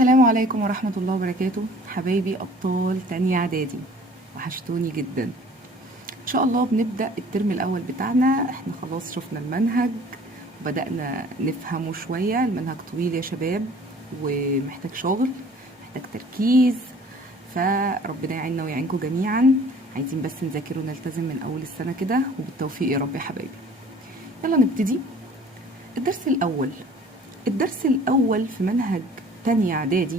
السلام عليكم ورحمة الله وبركاته. حبايبي أبطال تانية إعدادي، وحشتوني جدا. إن شاء الله بنبدأ الترم الأول بتاعنا. إحنا خلاص شفنا المنهج وبدأنا نفهمه شوية. المنهج طويل يا شباب ومحتاج شغل، محتاج تركيز، فربنا يعيننا ويعينكم جميعا. عايزين بس نذاكر ونلتزم من أول السنة كده، وبالتوفيق يا رب يا حبايبي. يلا نبتدي الدرس الأول. الدرس الأول في منهج تانية إعدادي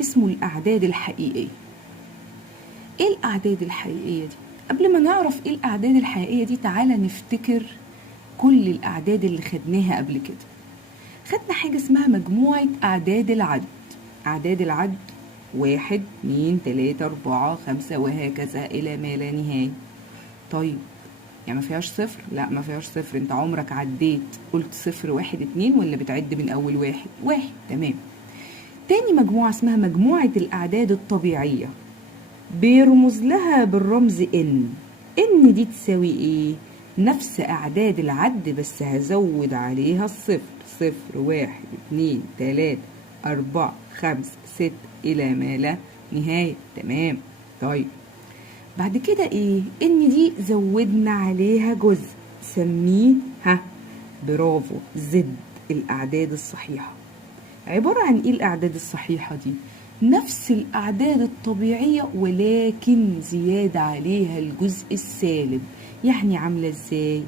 اسمه الأعداد الحقيقية. إيه الأعداد الحقيقية دي؟ قبل ما نعرف إيه الأعداد الحقيقية دي، تعالى نفتكر كل الأعداد اللي خدناها قبل كده. خدنا حاجة اسمها مجموعة أعداد العد. أعداد العد 1 2 3 4 5 وهكذا إلى ما لا نهاية. طيب يعني ما فيهاش صفر؟ لا ما فيهاش صفر. انت عمرك عديت قلت 0 1 2 ولا بتعد من أول واحد؟ واحد. تمام. تاني مجموعة اسمها مجموعة الأعداد الطبيعية، بيرمز لها بالرمز N. N دي تساوي ايه؟ نفس أعداد العد بس هزود عليها الصفر. 0 1 2 3 4 5 6 إلى ما لا نهاية. تمام. طيب بعد كده ايه؟ N دي زودنا عليها جزء سميه برافو زد، الأعداد الصحيحة. عبارة عن ايه الأعداد الصحيحة دي؟ نفس الأعداد الطبيعية ولكن زيادة عليها الجزء السالب. يعني عاملة ازاي؟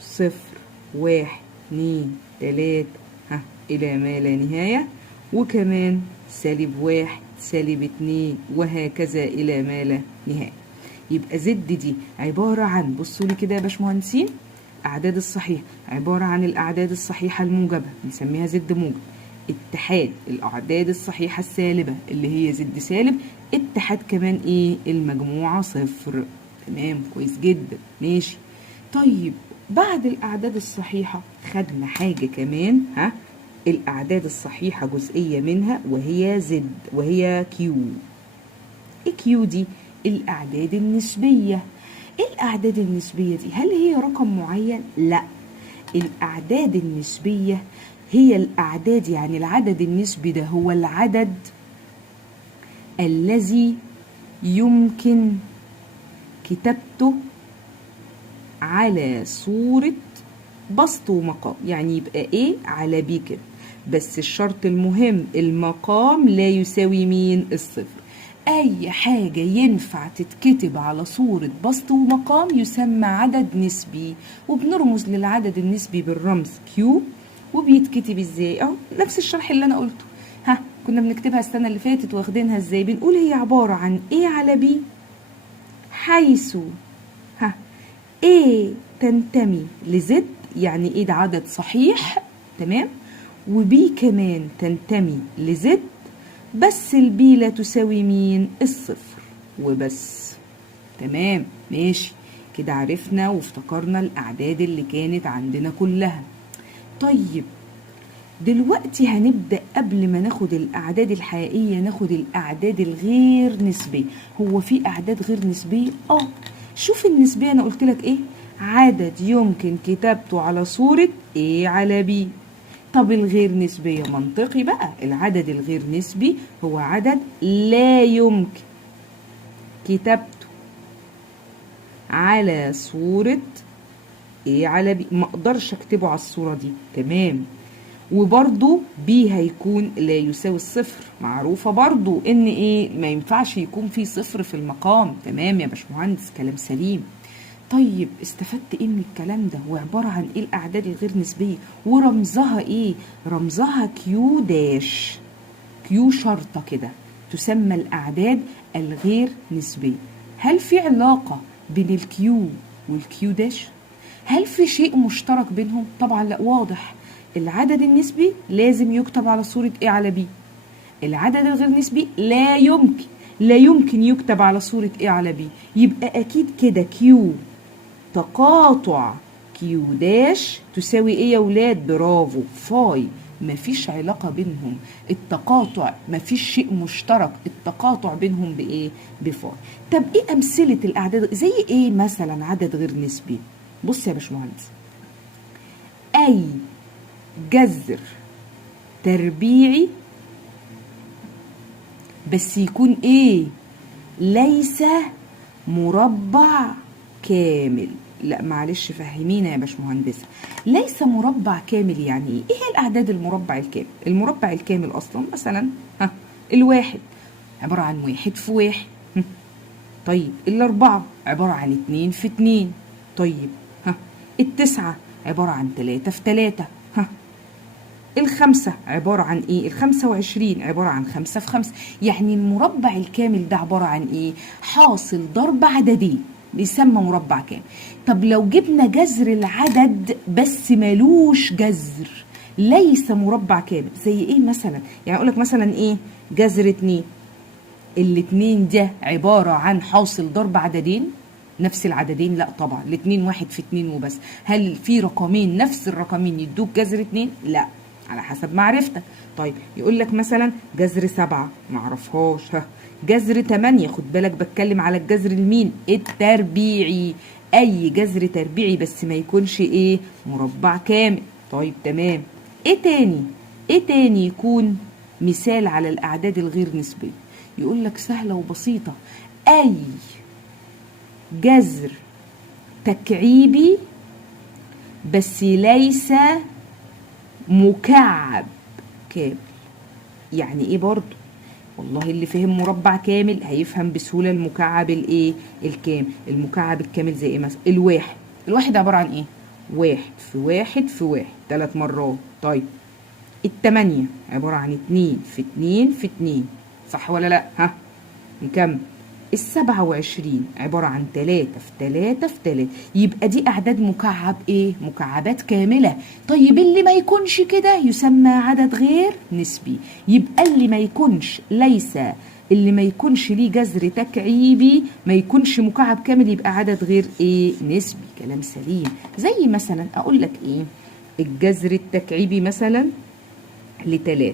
0 1 2 3 إلى ما لا نهاية، وكمان -1 -2 وهكذا إلى ما لا نهاية. يبقى زد دي عبارة عن، بصوا لي كده يا باشمهندسين، أعداد الصحيحة عبارة عن الأعداد الصحيحة الموجبة بنسميها زد موجب، اتحاد الأعداد الصحيحة السالبة اللي هي زد سالب، اتحاد كمان ايه؟ المجموعة 0. تمام، كويس جدا، ماشي. طيب بعد الأعداد الصحيحة خدنا حاجة كمان، الأعداد الصحيحة جزئية منها وهي زد، وهي كيو. ايه كيو دي؟ الأعداد النسبية. ايه الأعداد النسبية دي؟ هل هي رقم معين؟ لا، الأعداد النسبية هي الأعداد، يعني العدد النسبي ده هو العدد الذي يمكن كتابته على صورة بسط ومقام. يعني يبقى ايه على بي كده، بس الشرط المهم المقام لا يساوي مين؟ الصفر. اي حاجة ينفع تتكتب على صورة بسط ومقام يسمى عدد نسبي، وبنرمز للعدد النسبي بالرمز كيو. وبيتكتب ازاي؟ اهو نفس الشرح اللي انا قلته. كنا بنكتبها السنة اللي فاتت، واخدينها ازاي؟ بنقول هي عبارة عن ايه على بي، حيث ايه تنتمي لزد، يعني ايه ده عدد صحيح، تمام، وبي كمان تنتمي لزد، بس البي لا تساوي مين؟ الصفر وبس. تمام، ماشي كده، عرفنا وافتكرنا الأعداد اللي كانت عندنا كلها. طيب دلوقتي هنبدأ، قبل ما ناخد الأعداد الحقيقية ناخد الأعداد الغير نسبية. هو في أعداد غير نسبية؟ شوف النسبية أنا قلت لك إيه؟ عدد يمكن كتابته على صورة A على B. طب الغير نسبية منطقي بقى، العدد الغير نسبي هو عدد لا يمكن كتابته على صورة A على B. ما اقدرش اكتبه على الصورة دي. تمام. وبرضو بي هيكون لا يساوي الصفر، معروفة برضو ان ايه؟ ما ينفعش يكون في صفر في المقام. تمام يا باشمهندس، كلام سليم. طيب استفدت ايه من الكلام ده؟ وعبارة عن ايه الاعداد الغير نسبية؟ ورمزها ايه؟ رمزها كيو داش، كيو شرطة كده، تسمى الاعداد الغير نسبية. هل في علاقة بين الكيو والكيو داش؟ هل في شيء مشترك بينهم؟ طبعا لا، واضح. العدد النسبي لازم يكتب على صورة A على B. العدد الغير نسبي لا يمكن يكتب على صورة A على B. يبقى أكيد كده كيو تقاطع كيو داش تساوي ايه يا ولاد؟ برافو، فاي. مفيش علاقة بينهم، التقاطع مفيش شيء مشترك، التقاطع بينهم بايه؟ بفاي. طب ايه أمثلة الأعداد؟ زي ايه مثلا عدد غير نسبي؟ بص يا باشمهندس، أي جذر تربيعي بس يكون ايه؟ ليس مربع كامل. لا معلش فهمينا يا باشمهندسه، ليس مربع كامل يعني ايه؟ ايه هي الاعداد المربع الكامل؟ المربع الكامل اصلا مثلا الواحد عباره عن واحد في واحد. طيب الاربعه عباره عن اتنين في اتنين. طيب التسعه عباره عن تلاته في تلاته. الخمسة عبارة عن ايه؟ ال25 عبارة عن 5 في 5. يعني المربع الكامل ده عبارة عن ايه؟ حاصل ضرب عددين بيسمى مربع كامل. طب لو جبنا جذر العدد بس ملوش جذر، ليس مربع كامل. زي ايه مثلا؟ يعني اقولك مثلا ايه؟ جذر 2. الاتنين ده عبارة عن حاصل ضرب عددين نفس العددين؟ لا طبعا، الاتنين واحد في اتنين وبس. هل في رقمين نفس الرقمين يدوك جذر 2؟ لا، على حسب معرفتك. طيب يقول لك مثلا جذر 7، معرفهاش. جذر 8، خد بالك بتكلم على الجذر المين؟ التربيعي. اي جذر تربيعي بس ما يكونش ايه؟ مربع كامل. طيب تمام. ايه تاني يكون مثال على الاعداد الغير نسبيه؟ يقول لك سهله وبسيطه، اي جذر تكعيبي بس ليس مكعب كامل. يعني ايه برضو؟ والله اللي فهم مربع كامل هيفهم بسهولة المكعب الايه؟ الكامل. المكعب الكامل زي ايه مثلا؟ الواحد عبارة عن ايه؟ واحد في واحد في واحد 3 مرات. طيب 8 عبارة عن 2 في 2 في 2، صح ولا لا؟ نكمل. 27 عبارة عن 3 في 3 في 3. يبقى دي أعداد مكعب إيه؟ مكعبات كاملة. طيب اللي ما يكونش كده يسمى عدد غير نسبي. يبقى اللي ما يكونش اللي ما يكونش ليه جذر تكعيبي، ما يكونش مكعب كامل، يبقى عدد غير إيه؟ نسبي. كلام سليم. زي مثلا أقول لك إيه؟ الجذر التكعيبي مثلا ل3.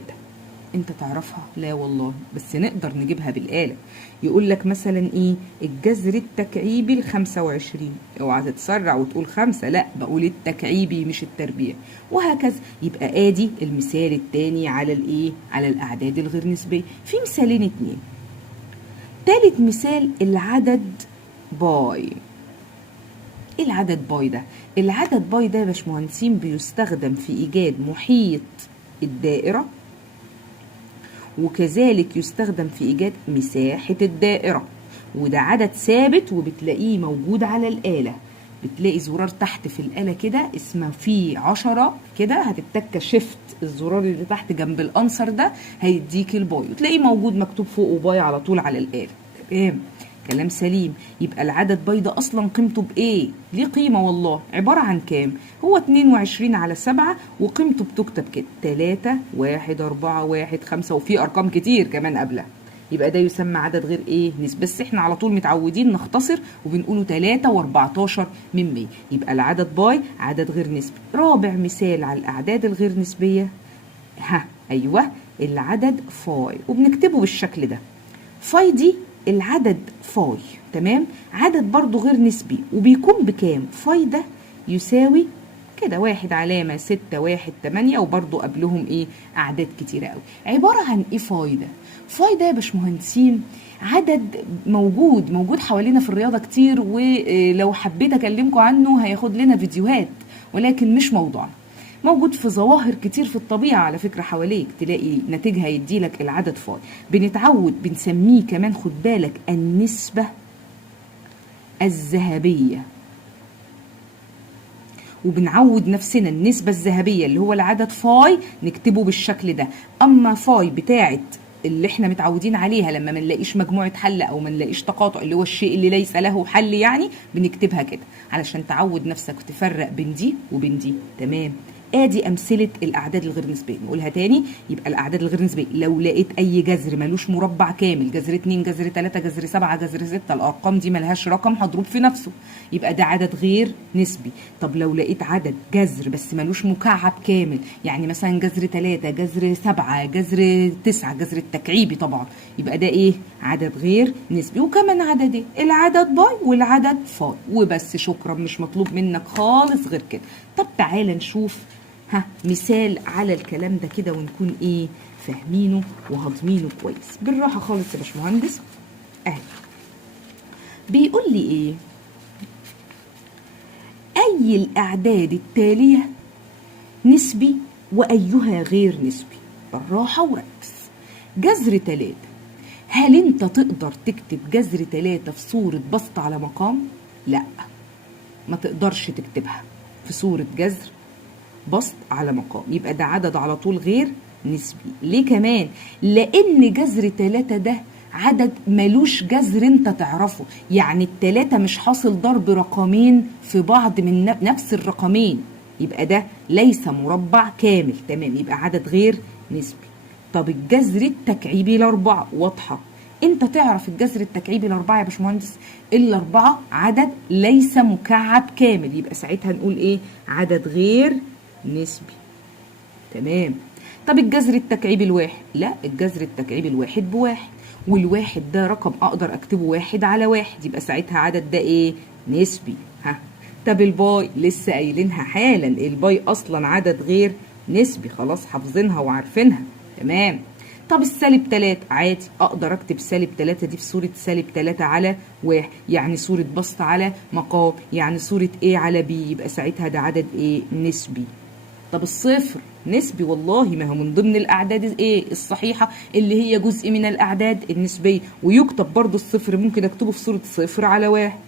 انت تعرفها؟ لا والله، بس نقدر نجيبها بالآلة. يقول لك مثلا ايه؟ الجذر التكعيبي ل25. اوعى تتسرع وتقول 5، لا بقول التكعيبي مش التربيع، وهكذا. يبقى ادي المثال التاني على الايه؟ على الاعداد الغير نسبيه. في مثالين اتنين. تالت مثال العدد باي. ايه العدد باي ده؟ العدد باي ده يا باشمهندسين بيستخدم في ايجاد محيط الدائره، وكذلك يستخدم في إيجاد مساحة الدائرة. وده عدد ثابت وبتلاقيه موجود على الآلة. بتلاقي زرار تحت في الآلة كده اسمه فيه 10 كده، هتتك شيفت الزرار اللي تحت جنب الأنسر ده هيديك الباي، وتلاقيه موجود مكتوب فوقه باي على طول على الآلة. تمام، كلام سليم. يبقى العدد باي ده أصلا قيمته بإيه؟ ليه قيمة والله. عبارة عن كام؟ هو 22 على 7، وقيمته بتكتب كده 3 1 4 1 5، وفي أرقام كتير كمان قبلها. يبقى ده يسمى عدد غير ايه؟ نسبي. بس احنا على طول متعودين نختصر وبنقوله 3 و14 من 100. يبقى العدد باي عدد غير نسبي. رابع مثال على الأعداد الغير نسبية، أيوه، العدد فاي، وبنكتبه بالشكل ده. فاي دي العدد فاي، تمام؟ عدد برضو غير نسبي، وبيكون بكام؟ فاي ده يساوي كده 1 علامة 6 1 8، وبرضو قبلهم ايه؟ أعداد كتيرة قوي. عبارة عن ايه فاي ده؟ فاي ده يا باشمهندسين عدد موجود حوالينا في الرياضة كتير، ولو حبيت أكلمكم عنه هياخد لنا فيديوهات، ولكن مش موضوعنا. موجود في ظواهر كتير في الطبيعة على فكرة حواليك، تلاقي نتيجها يديلك العدد فاي. بنسميه كمان، خد بالك، النسبة الذهبية. وبنعود نفسنا النسبة الذهبية اللي هو العدد فاي نكتبه بالشكل ده. أما فاي بتاعت اللي احنا متعودين عليها لما ما نلاقيش مجموعة حل أو ما نلاقيش تقاطع، اللي هو الشيء اللي ليس له حل، يعني بنكتبها كده علشان تعود نفسك تفرق بين دي وبين دي. تمام؟ ادي امثله الاعداد الغير نسبيه. نقولها تاني. يبقى الاعداد الغير نسبيه لو لقيت اي جذر ملوش مربع كامل، جذر 2 جذر 3 جذر 7 جذر 6، الارقام دي ملهاش رقم هضروب في نفسه، يبقى ده عدد غير نسبي. طب لو لقيت عدد جذر بس ملوش مكعب كامل، يعني مثلا جذر 3 جذر 7 جذر 9 جذر التكعيبي طبعا، يبقى ده ايه؟ عدد غير نسبي. وكمان عددين، العدد باي والعدد فاي، وبس. شكرا، مش مطلوب منك خالص غير كده. طب تعالى نشوف مثال على الكلام ده كده ونكون ايه فاهمينه وهضمينه كويس. بالراحة خالص يا باشمهندس. اهي بيقول لي ايه؟ اي الاعداد التالية نسبي وايها غير نسبي. بالراحة وركز. جذر 3، هل انت تقدر تكتب جذر 3 في صورة بسط على مقام؟ لا، ما تقدرش تكتبها في صورة جذر بسط على مقام، يبقى ده عدد على طول غير نسبي. ليه كمان؟ لان جذر 3 ده عدد ملوش جذر انت تعرفه، يعني التلاتة مش حاصل ضرب رقمين في بعض من نفس الرقمين، يبقى ده ليس مربع كامل. تمام، يبقى عدد غير نسبي. طب الجذر التكعيبي ل4 واضحة، انت تعرف الجذر التكعيبي ل4 يا باشمهندس؟ ال4 عدد ليس مكعب كامل، يبقى ساعتها نقول ايه؟ عدد غير نسبي. تمام. طب الجذر التكعيبي الواحد؟ لا، الجذر التكعيبي الواحد بواحد، والواحد ده رقم اقدر اكتبه 1/1، يبقى ساعتها عدد ده ايه؟ نسبي. ها، طب الباي لسه قايلينها حالا، الباي اصلا عدد غير نسبي، خلاص حافظينها وعارفينها. تمام. طب -3 عادي، اقدر اكتب -3 دي في صورة -3/1، يعني صورة بسط على مقام، يعني صورة A على B، يبقى ساعتها ده عدد ايه؟ نسبي. طب الصفر نسبي والله، ما هو من ضمن الاعداد ايه الصحيحه اللي هي جزء من الاعداد النسبيه، ويكتب برضو الصفر ممكن اكتبه في صوره 0/1،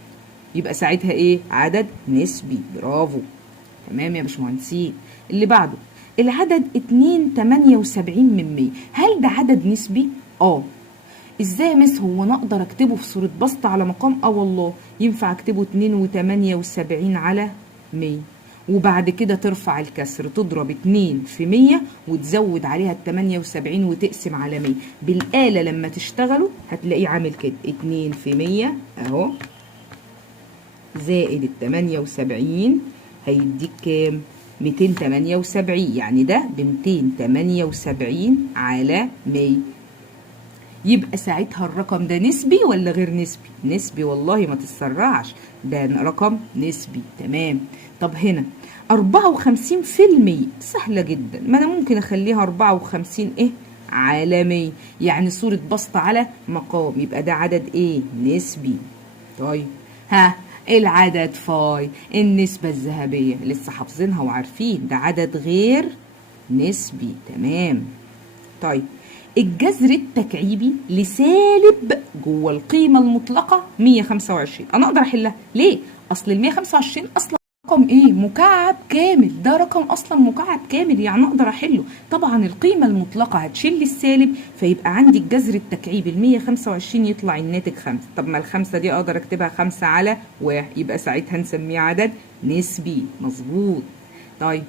يبقى ساعتها ايه؟ عدد نسبي. برافو. تمام يا باشمهندسين. اللي بعده العدد 2.78%، هل ده عدد نسبي؟ ازاي يا مس؟ هو انا اقدر اكتبه في صوره بسط على مقام؟ والله ينفع اكتبه 2.78/100، وبعد كده ترفع الكسر، تضرب 2 في 100 وتزود عليها ال78 وتقسم على 100. بالآلة لما تشتغلوا هتلاقيه عامل كده 2 في 100 اهو زائد ال78 هيديك كام؟ 278، يعني ده ب 278/100. يبقى ساعتها الرقم ده نسبي ولا غير نسبي؟ نسبي والله، ما تتسرعش، ده رقم نسبي. تمام. طب هنا 54%، سهلة جدا، ما أنا ممكن أخليها 54 إيه؟ على 100، يعني صورة بسط على مقام، يبقى ده عدد إيه؟ نسبي. طيب ها، العدد فاي، النسبة الذهبية لسه حافظينها وعارفين، ده عدد غير نسبي. تمام. طيب الجذر التكعيبي لسالب جوه القيمة المطلقة 125، أنا أقدر أحلها ليه؟ أصل ال 125 أصلا رقم إيه؟ مكعب كامل، ده رقم أصلا مكعب كامل، يعني أقدر أحله. طبعا القيمة المطلقة هتشيل السالب، فيبقى عندي الجذر التكعيبي ال 125 يطلع الناتج 5. طب ما ال5 دي أقدر أكتبها 5/1، يبقى ساعتها نسميه عدد نسبي. مظبوط. طيب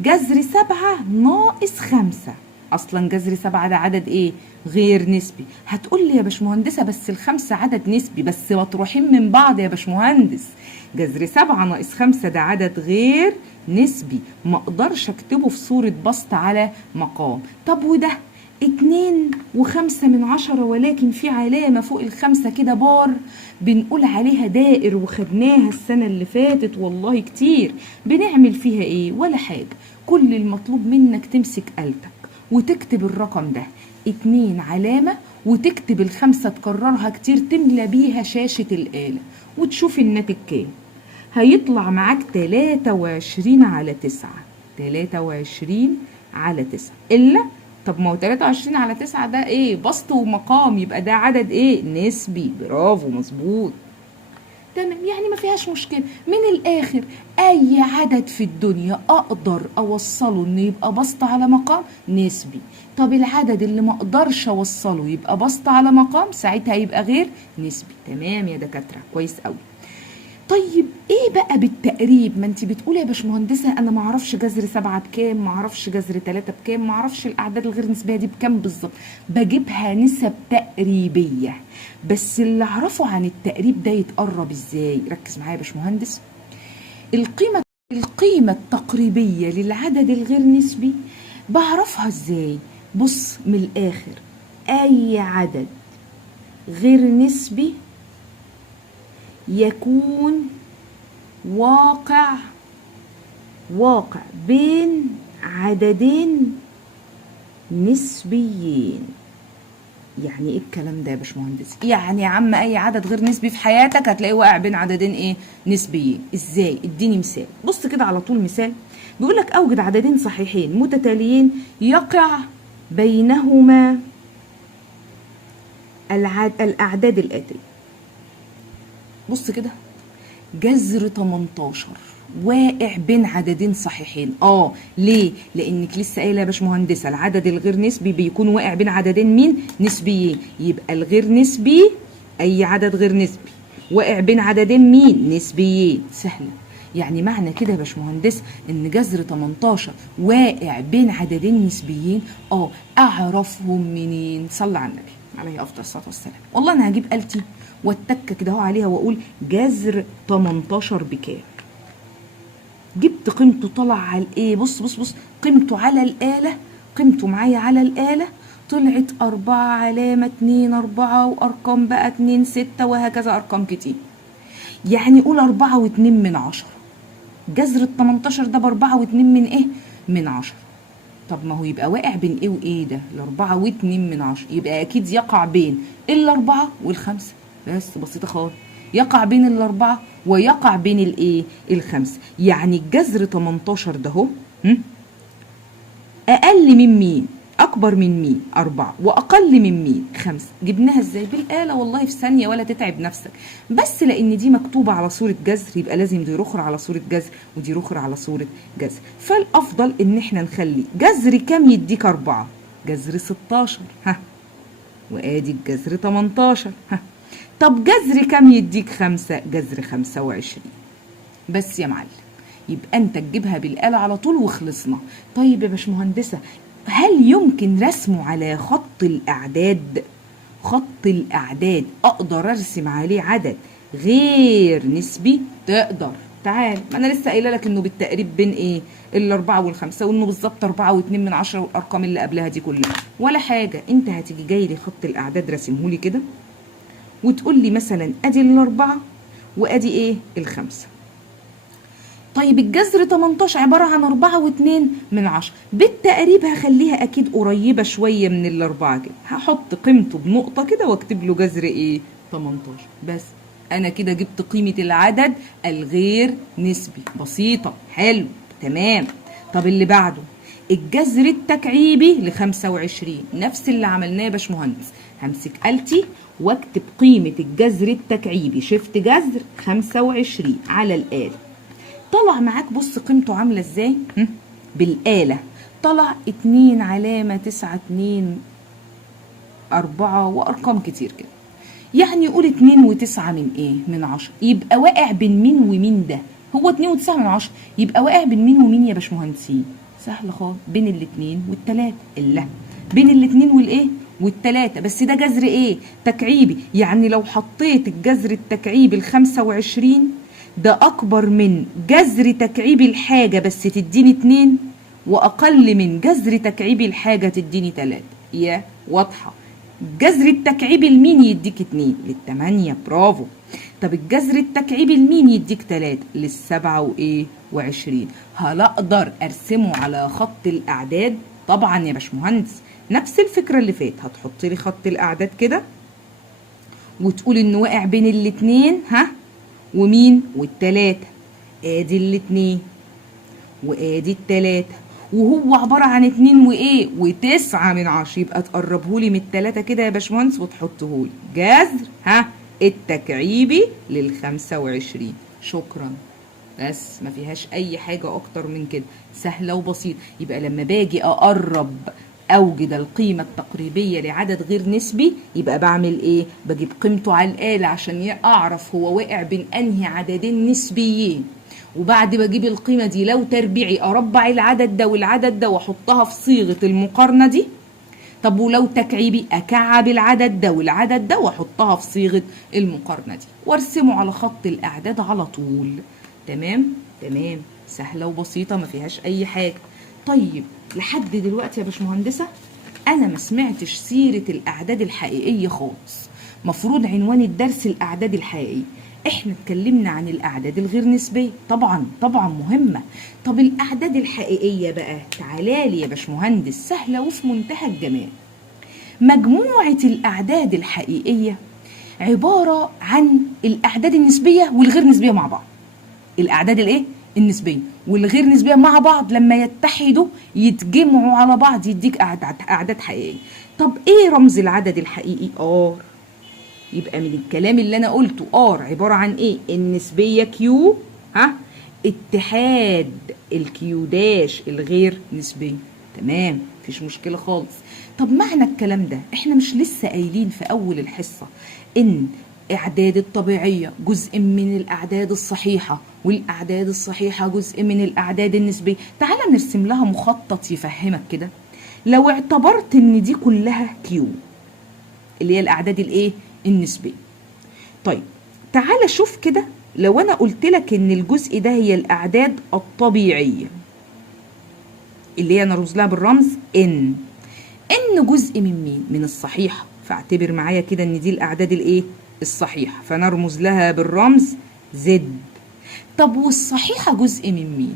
جذر 7 ناقص 5، اصلا جذر 7 ده عدد ايه؟ غير نسبي. هتقول لي يا باشمهندسه بس ال5 عدد نسبي، بس مطروحين من بعض يا باشمهندس. جذر 7 ناقص 5 ده عدد غير نسبي، ما اقدرش اكتبه في صوره بسط على مقام. طب وده 2.5 ولكن في علامة فوق ال5 كده بار، بنقول عليها دائر، وخدناها السنة اللي فاتت والله كتير. بنعمل فيها ايه؟ ولا حاجة، كل المطلوب منك تمسك آلتك وتكتب الرقم ده 2 علامة، وتكتب ال5 تكررها كتير، تملى بيها شاشة الآلة وتشوف الناتج كام. هيطلع معاك 23/9. 23/9 إلا، طب ما هو 23/9 ده ايه؟ بسط ومقام، يبقى ده عدد ايه؟ نسبي. برافو، مظبوط. تمام، يعني ما فيهاش مشكلة. من الآخر أي عدد في الدنيا أقدر أوصله إنه يبقى بسط على مقام، نسبي. طب العدد اللي ما أقدرش أوصله يبقى بسط على مقام، ساعتها يبقى غير نسبي. تمام يا دكاترة، كويس قوي. طيب ايه بقى بالتقريب؟ ما انت بتقولي يا باشمهندسه انا ما اعرفش جذر 7 بكام، ما اعرفش جذر 3 بكام، ما اعرفش الاعداد الغير نسبيه دي بكام بالظبط، بجيبها نسب تقريبيه. بس اللي اعرفه عن التقريب ده يتقرب ازاي؟ ركز معايا يا باشمهندس. القيمه التقريبيه للعدد الغير نسبي بعرفها ازاي؟ بص من الاخر، اي عدد غير نسبي يكون واقع بين عددين نسبيين. يعني ايه الكلام ده يا باشمهندس؟ يعني يا عم اي عدد غير نسبي في حياتك هتلاقيه واقع بين عددين ايه؟ نسبيين. ازاي؟ اديني مثال. بص كده على طول مثال، بيقول لك اوجد عددين صحيحين متتاليين يقع بينهما الاعداد الاتيه. بص كده، جذر 18 واقع بين عددين صحيحين. ليه؟ لانك لسه قايله يا باشمهندسه العدد الغير نسبي بيكون واقع بين عددين مين؟ نسبيين. يبقى الغير نسبي اي عدد غير نسبي واقع بين عددين مين؟ نسبيين. سهله. يعني معنى كده يا باشمهندس ان جذر 18 واقع بين عددين نسبيين. اعرفهم منين؟ صلى على النبي عليه افضل الصلاه والسلام. والله انا هجيب آلتي واتك كده اهو عليها واقول جذر 18 بكام. جبت قيمته طلع على الايه؟ بص قيمته على الآلة، قيمته معايا على الآلة طلعت 4 علامة 2 4 وارقام بقى 2 6 وهكذا ارقام كتير. يعني قول 4 و2 من 10. جذر ال 18 ده ب4 و2 من ايه؟ من 10. طب ما هو يبقى واقع بين ايه وايه ده؟ ال4 و2 من 10. يبقى اكيد يقع بين ال4 وال5. بس بسيطه خالص. يقع بين ال4 ويقع بين الايه؟ ال5. يعني الجذر 18 ده اهو اقل من مين؟ اكبر من مين؟ 4. واقل من مين؟ 5. جبناها ازاي؟ بالآلة والله في ثانيه ولا تتعب نفسك. بس لان دي مكتوبه على صوره جذر يبقى لازم دي رخر على صوره جذر ودي رخر على صوره جذر. فالافضل ان احنا نخلي جذر كام يديك 4؟ جذر 16. وادي الجذر 18. طب جذر كام يديك 5؟ جذر 25. بس يا معلم، يبقى انت تجيبها بالآلة على طول وخلصنا. طيب يا باشمهندسة، هل يمكن رسمه على خط الأعداد؟ خط الأعداد أقدر أرسم عليه عدد غير نسبي؟ تقدر. تعال، ما أنا لسه قايله لك إنه بالتقريب بين إيه؟ ال4 وال5، وإنه بالظبط 4 و2 من 10 والأرقام اللي قبلها دي كلها ولا حاجة. أنت هتيجي جاي لي خط الأعداد راسمهولي كده وتقول لي مثلا أدي ال4 وأدي إيه؟ ال5. طيب الجذر 18 عبارة عن 4 و2 من 10. بالتقريب هخليها أكيد قريبة شوية من الأربعة كده. هحط قيمته بنقطة كده واكتب له جذر إيه؟ 18. بس أنا كده جبت قيمة العدد الغير نسبي. بسيطة. حلو. تمام. طب اللي بعده الجذر التكعيبي ل25. نفس اللي عملناه يا باشمهندس. همسك آلتي واكتب قيمة الجذر التكعيبي شيفت جذر 25 على الآلة. طلع معاك بص قيمته عامله ازاي بالآلة. طلع 2 علامة 9 2 4 وارقام كتير كده. يعني يقول 2 و9 من ايه؟ من 10. يبقى واقع بين مين ومين ده؟ هو 2 و9 من 10. يبقى واقع بين مين ومين يا باشمهندسين؟ سهل خالص. بين الاتنين والتلاتة. بين الاتنين والايه؟ والتلاتة. بس ده جذر ايه؟ تكعيبي. يعني لو حطيت الجذر التكعيبي ال25 ده أكبر من جذر تكعيب الحاجة بس تديني 2، وأقل من جذر تكعيب الحاجة تديني 3. يا واضحة. جذر التكعيب المين يديك 2 لل8. برافو. طب الجذر التكعيب المين يديك 3 لل27. هل أقدر أرسمه على خط الأعداد؟ طبعا يا باشمهندس. نفس الفكرة اللي فات. هتحط لي خط الأعداد كده وتقول إنه واقع بين الاتنين ومين؟ والتلاتة. ادي الاتنين وادي التلاتة، وهو عبارة عن 2 وايه؟ و9 من 10. يبقى تقربهولي من التلاتة كده يا باشمهندس وتحطهولي جذر التكعيبي لل25. شكرا. بس ما فيهاش اي حاجة اكتر من كده. سهلة وبسيطة. يبقى لما باجي اقرب اوجد القيمة التقريبية لعدد غير نسبي يبقى بعمل ايه؟ بجيب قيمته على الآلة عشان اعرف هو واقع بين انهي عددين نسبيين، وبعد بجيب القيمة دي لو تربيعي اربع العدد ده والعدد ده واحطها في صيغة المقارنة دي. طب ولو تكعيبي اكعب العدد ده والعدد ده واحطها في صيغة المقارنة دي وارسمه على خط الاعداد على طول. تمام. سهلة وبسيطة ما فيهاش اي حاجة. طيب لحد دلوقتي يا باشمهندسة انا ما سمعتش سيرة الاعداد الحقيقية خالص. مفروض عنوان الدرس الاعداد الحقيقية. احنا اتكلمنا عن الاعداد الغير نسبيه، طبعا طبعا مهمه. طب الاعداد الحقيقيه بقى، تعالى يا باشمهندس، سهله وفي منتهى الجمال. مجموعه الاعداد الحقيقيه عباره عن الاعداد النسبيه والغير نسبيه مع بعض. الاعداد الايه؟ النسبيه والغير نسبيه مع بعض لما يتحدوا يتجمعوا على بعض يديك اعداد حقيقيه. طب ايه رمز العدد الحقيقي؟ ار. يبقى من الكلام اللي انا قلته ار عباره عن ايه؟ النسبيه كيو، اتحاد الكيو داش الغير نسبيه. تمام، مفيش مشكله خالص. طب معنى الكلام ده، احنا مش لسه قايلين في اول الحصه ان اعداد الطبيعيه جزء من الاعداد الصحيحه، والاعداد الصحيحه جزء من الاعداد النسبيه؟ تعالى نرسم لها مخطط يفهمك كده. لو اعتبرت ان دي كلها كيو اللي هي الاعداد الايه؟ النسبيه. طيب تعالى شوف كده، لو انا قلت لك ان الجزء ده هي الاعداد الطبيعيه اللي هي نرمز لها بالرمز ان جزء من مين؟ من الصحيحه، فاعتبر معايا كده ان دي الاعداد الايه؟ الصحيحه، فنرمز لها بالرمز زد. طب والصحيحه جزء من مين؟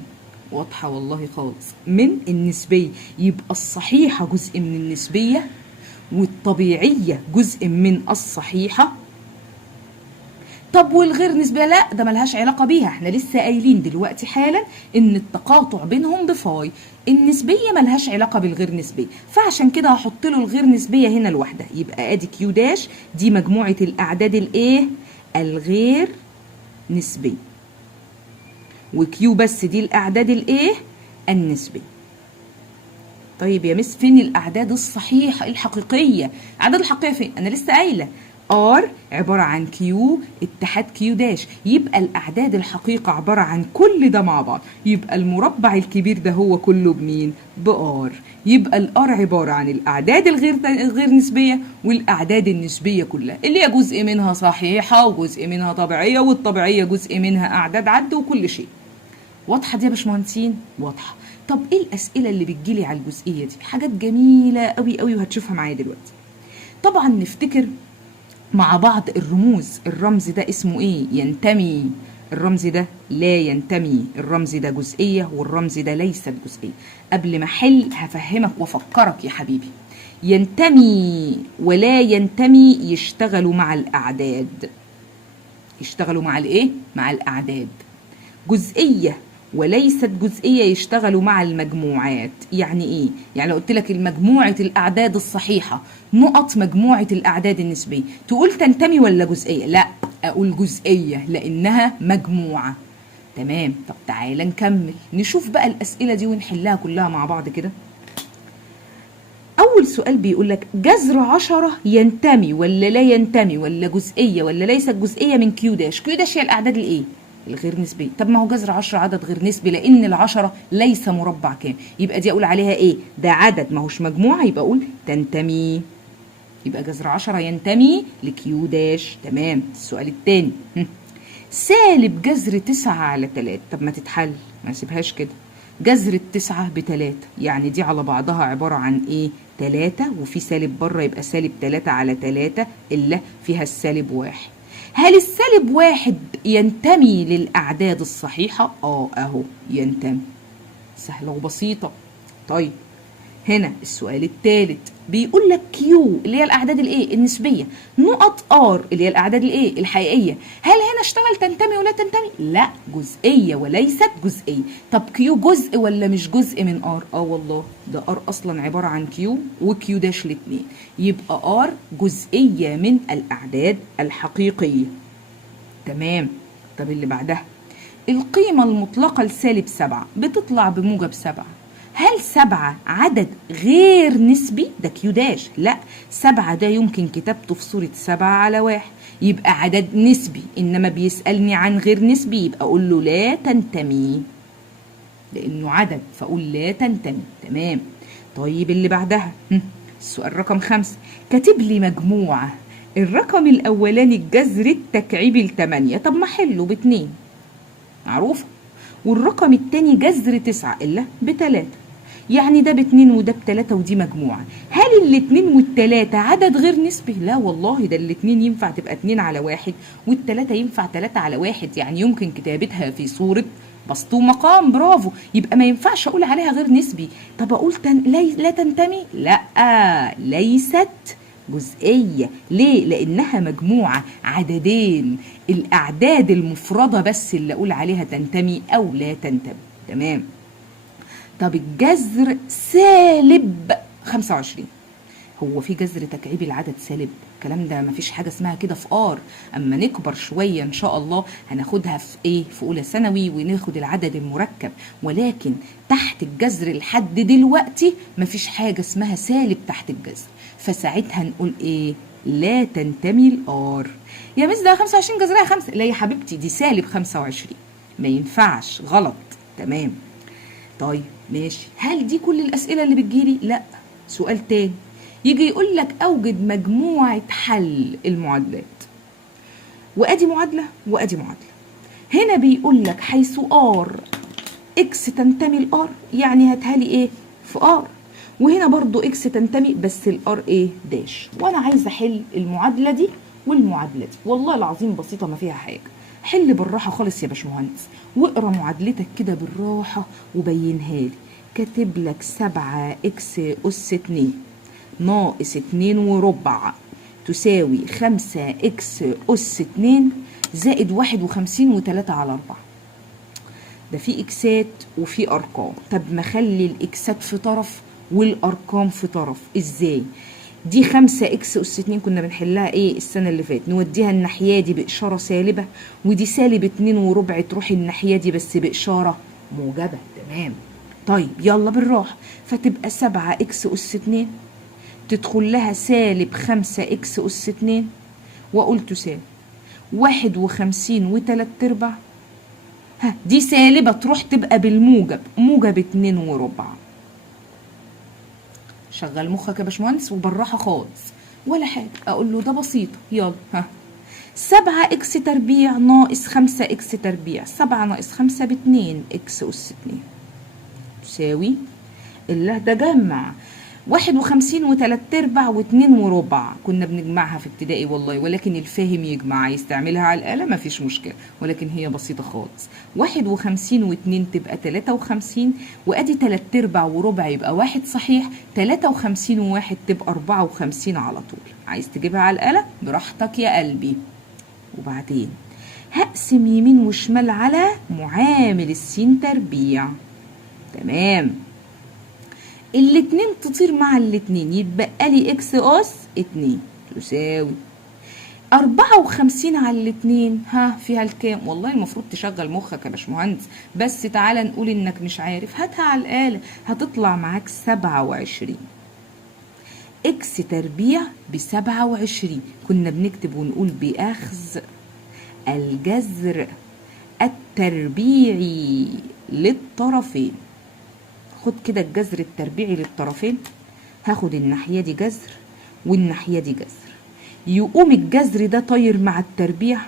واضحه والله خالص، من النسبيه. يبقى الصحيحه جزء من النسبيه والطبيعيه جزء من الصحيحه. طب والغير نسبيه؟ لا، ده ملهاش علاقه بيها، احنا لسه قايلين دلوقتي حالا ان التقاطع بينهم بفاي. النسبيه ملهاش علاقه بالغير نسبيه، فعشان كده هحط له الغير نسبيه هنا لوحدها. يبقى ادي كيو داش دي مجموعه الاعداد الايه؟ الغير نسبيه، وكيو بس دي الاعداد الايه؟ النسبيه. طيب يا مس فين الاعداد الصحيحه الحقيقيه؟ الاعداد الحقيقيه فين؟ انا لسه قايله ار عباره عن كيو اتحاد كيو داش. يبقى الاعداد الحقيقه عباره عن كل ده مع بعض. يبقى المربع الكبير ده هو كله بمين؟ بار. يبقى الار عباره عن الاعداد الغير نسبيه والاعداد النسبيه كلها، اللي هي جزء منها صحيحه وجزء منها طبيعيه، والطبيعيه جزء منها اعداد عد وكل شيء. واضحه دي يا باشمهندسين؟ واضحه. طب ايه الاسئله اللي بتجيلي على الجزئيه دي؟ حاجات جميله قوي قوي وهتشوفها معايا دلوقتي. طبعا نفتكر مع بعض الرموز. الرمز ده اسمه ايه؟ ينتمي. الرمز ده لا ينتمي. الرمز ده جزئيه والرمز ده ليست جزئيه. قبل ما احل هفهمك وافكرك يا حبيبي. ينتمي ولا ينتمي يشتغلوا مع الاعداد. يشتغلوا مع الايه؟ مع الاعداد. جزئيه وليست جزئيه يشتغلوا مع المجموعات. يعني ايه؟ يعني لو قلت لك مجموعه الاعداد الصحيحه نقط مجموعه الاعداد النسبيه، تقول تنتمي ولا جزئيه؟ لا، اقول جزئيه لانها مجموعه. تمام. طب تعالى نكمل نشوف بقى الاسئله دي ونحلها كلها مع بعض كده. اول سؤال بيقول لك جذر 10 ينتمي ولا لا ينتمي ولا جزئيه ولا ليست جزئيه من كيو داش؟ كيو داش هي الاعداد الايه؟ الغير نسبيه. طب ما هو جذر 10 عدد غير نسبي لان ال10 ليس مربع كام، يبقى دي اقول عليها ايه؟ ده عدد ما هوش مجموعه، يبقى اقول تنتمي. يبقى جذر 10 ينتمي لكيو داش. تمام. السؤال الثاني سالب جذر 9 على 3. طب ما تتحل، ما نسيبهاش كده. جذر التسعة ب3، يعني دي على بعضها عبارة عن ايه؟ 3 وفي سالب بره، يبقى سالب 3 على 3 إلا فيها السالب 1. هل السالب 1 ينتمي للأعداد الصحيحة؟ اهو ينتمي. سهلة وبسيطة. طيب هنا السؤال الثالث بيقول لك كيو اللي هي الاعداد الايه؟ النسبيه، نقط ار اللي هي الاعداد الايه؟ الحقيقيه. هل هنا اشتغل تنتمي ولا تنتمي؟ لا، جزئيه وليست جزئيه. طب كيو جزء ولا مش جزء من ار؟ والله ده ار اصلا عباره عن كيو وكيو داش الاثنين، يبقى ار جزئيه من الاعداد الحقيقيه. تمام. طب اللي بعدها القيمه المطلقه لسالب 7 بتطلع بموجب 7. هل 7 عدد غير نسبي؟ ده كيو داش. لا، 7 ده يمكن كتابته في صورة 7 على 1، يبقى عدد نسبي. إنما بيسألني عن غير نسبي يبقى أقول له لا تنتمي، لأنه عدد فأقول لا تنتمي. تمام. طيب اللي بعدها السؤال رقم 5 كاتب لي مجموعة. الرقم الأولاني الجذر التكعيبي ل8. طب ما حله ب2 معروفة، والرقم التاني جذر 9 إلا ب3، يعني ده باتنين وده بتلاتة ودي مجموعة. هل الاتنين والتلاتة عدد غير نسبي؟ لا والله، ده الاتنين ينفع تبقى 2/1 والتلاتة ينفع 3/1، يعني يمكن كتابتها في صورة بسط ومقام. برافو. يبقى ما ينفعش اقول عليها غير نسبي. طب اقول لا تنتمي؟ لا، ليست جزئية. ليه؟ لانها مجموعة عددين، الاعداد المفردة بس اللي اقول عليها تنتمي او لا تنتمي. تمام. طب الجذر سالب 25، هو في جذر تكعيبي العدد سالب؟ الكلام ده مفيش حاجه اسمها كده في ار. اما نكبر شويه ان شاء الله هناخدها في ايه، في اولى ثانوي، وناخد العدد المركب. ولكن تحت الجذر لحد دلوقتي مفيش حاجه اسمها سالب تحت الجذر، فساعتها نقول ايه؟ لا تنتمي الار. يا مس ده 25 جذرها 5. لا يا حبيبتي، دي سالب 25، ما ينفعش، غلط. تمام. طيب ماشي. هل دي كل الأسئلة اللي بتجيلي؟ لا. سؤال تاني يجي يقول لك أوجد مجموعة حل المعادلات، وأدي معادلة وأدي معادلة. هنا بيقول لك حيث آر إكس تنتمي الآر، يعني هاتها لي إيه؟ في آر. وهنا برضو إكس تنتمي بس الآر إيه؟ داش. وأنا عايزة أحل المعادلة دي والمعادلة دي. والله العظيم بسيطة ما فيها حاجة. حل بالراحة خالص يا باشمهندس، واقرا معادلتك كده بالراحة وبينها لي. كاتب لك 7 إكس أس 2 ناقص 2 وربع تساوي 5 إكس أس 2 زائد 51 و3/4. ده في إكسات وفي أرقام. طب ما خلي الإكسات في طرف والأرقام في طرف. إزاي؟ دي 5 إكس أس 2 كنا بنحلها ايه السنة اللي فاتت، نوديها الناحية دي بإشارة سالبة، ودي سالب 2 وربع تروح الناحية دي بس بإشارة موجبة. تمام. طيب يلا بالراحة. فتبقى 7 إكس أس 2 تدخل لها سالب 5 إكس أس 2، وأقول تساوي 51 و3/4. ها دي سالبة تروح تبقى بالموجب، موجب 2 وربع. شغل مخك يا باشمهندس وبالراحه خالص ولا حاجه. اقول له ده بسيطه. يلا ها 7 إكس تربيع ناقص 5 إكس تربيع، 7 ناقص 5 ب2 إكس أس 2 تساوي اللي هتجمع 51 و3/4 و2 وربع. كنا بنجمعها في ابتدائي والله، ولكن الفاهم يجمع، عايز تعملها على الآلة مفيش مشكلة، ولكن هي بسيطة خالص. 51 و2 تبقى 53، وأدي 3/4 وربع يبقى 1 صحيح. 53 و1 تبقى 54 على طول. عايز تجيبها على الآلة براحتك يا قلبي. وبعدين هقسم يمين وشمال على معامل السين تربيع. تمام. الاتنين تطير مع الاتنين، يتبقى لي إكس أس 2 تساوي 54 على الاتنين. ها فيها الكام؟ والله المفروض تشغل مخك يا باشمهندس، بس تعالى نقول انك مش عارف. هاتها على الآلة، هتطلع معاك 27. إكس تربيع ب27. كنا بنكتب ونقول بأخذ الجذر التربيعي للطرفين. خد كده الجذر التربيعي للطرفين، هاخد الناحية دي جذر والناحية دي جذر، يقوم الجذر ده طاير مع التربيع،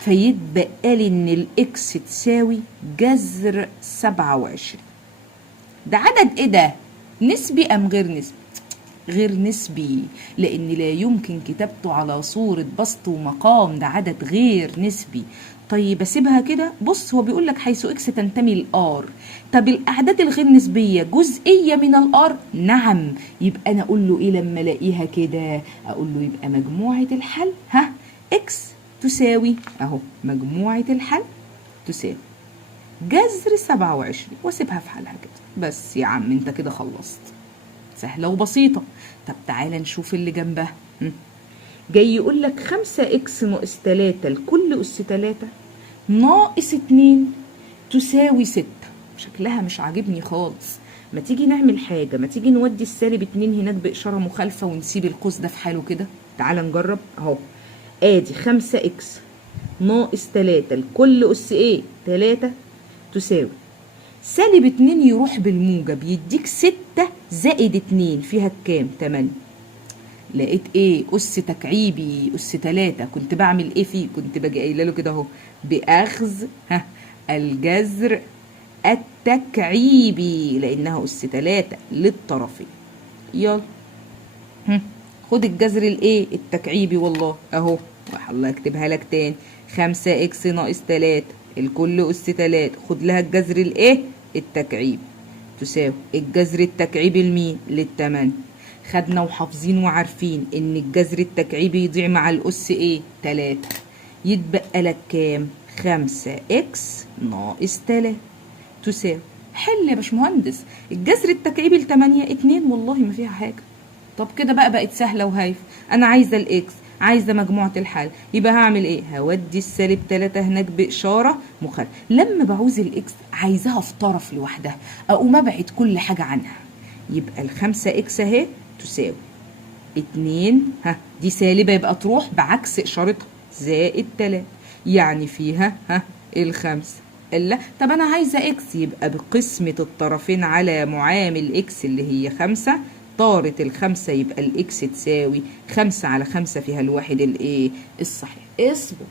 فيتبقى لي ان الإكس تساوي جذر 27. ده عدد ايه ده؟ نسبي ام غير نسبي؟ غير نسبي، لان لا يمكن كتابته على صورة بسط ومقام، ده عدد غير نسبي. طيب اسيبها كده. بص هو بيقول لك حيث إكس تنتمي الآر. طب الأعداد الغير نسبية جزئية من الآر؟ نعم. يبقى أنا أقول له إيه لما ألاقيها كده؟ أقول له يبقى مجموعة الحل ها إكس تساوي أهو، مجموعة الحل تساوي جذر 27، واسيبها في حالها كده. بس يا عم أنت كده خلصت، سهلة وبسيطة. طب تعالى نشوف اللي جنبها. جاي يقول لك 5 إكس ناقص 3 لكل أس 3 ناقص 2 تساوي 6. شكلها مش عاجبني خالص. ما تيجي نعمل حاجة، ما تيجي نودي السالب 2 هناك بإشارة مخالفة ونسيب القوس ده في حاله كده. تعالى نجرب اهو. ادي 5 إكس ناقص 3 لكل أس ايه 3 تساوي سالب 2 يروح بالموجب يديك 6 زائد 2 فيها الكام؟ 8. لقيت ايه؟ أس تكعيبي أس 3. كنت بعمل ايه فيه؟ كنت باجي قايله له كده اهو بأخذ الجذر التكعيبي لانها اس 3 للطرفين. يلا خد الجذر الايه التكعيبي، والله اهو الله اكتبها لك تاني. 5 اكس ناقص 3 الكل اس 3، خد لها الجذر الايه التكعيبي تساوي الجذر التكعيبي لمين؟ للتمانية. خدنا وحافظين وعارفين ان الجذر التكعيبي يضيع مع الاس ايه 3، يتبقى لك كام؟ 5 اكس ناقص 3 تساوي، حل يا باشمهندس. الجذر التكعيبي ل 8 2 والله ما فيها حاجه. طب كده بقت سهله وهايف. انا عايزه الاكس، عايزه مجموعه الحل، يبقى هعمل ايه؟ هودي السالب 3 هناك باشاره مخالفه. لما بعوز الاكس عايزاها في طرف لوحدها، اقوم ابعد كل حاجه عنها. يبقى الخمسة اكس اهي تساوي 2 دي سالبه يبقى تروح بعكس اشارتها زائد 3، يعني فيها الخمسة. الا طب انا عايزه اكس، يبقى بقسمه الطرفين على معامل اكس اللي هي 5، طارت الخمسة يبقى الاكس تساوي 5 على 5 فيها الواحد الايه الصحيح. اصبر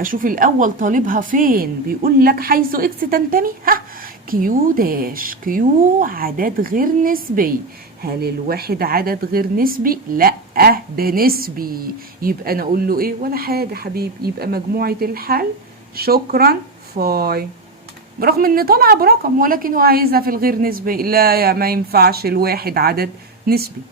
اشوف الاول طالبها فين. بيقول لك حيث اكس تنتمي كيو داش. كيو عدد غير نسبي. هل الواحد عدد غير نسبي؟ لا ده نسبي. يبقى انا اقول له ايه؟ ولا حاجه حبيبي، يبقى مجموعه الحل شكرا فاي. برغم ان طالعه برقم ولكن هو عايزها في الغير نسبي. لا يا ما ينفعش، الواحد عدد نسبي.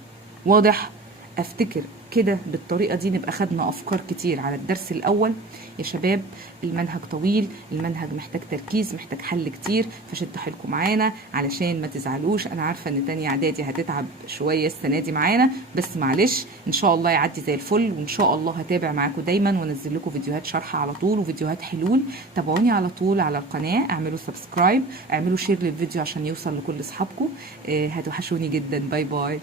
واضح؟ افتكر كده بالطريقه دي نبقى خدنا افكار كتير على الدرس الاول. يا شباب المنهج طويل، المنهج محتاج تركيز، محتاج حل كتير، فشدوا حيلكم معانا علشان ما تزعلوش. انا عارفه ان تانية اعدادي هتتعب شويه السنه دي معانا، بس معلش ان شاء الله يعدي زي الفل، وان شاء الله هتابع معاكم دايما وانزل لكم فيديوهات شرح على طول وفيديوهات حلول. تابعوني على طول على القناه، اعملوا سبسكرايب، اعملوا شير للفيديو عشان يوصل لكل اصحابكم. هتوحشوني جدا. باي باي.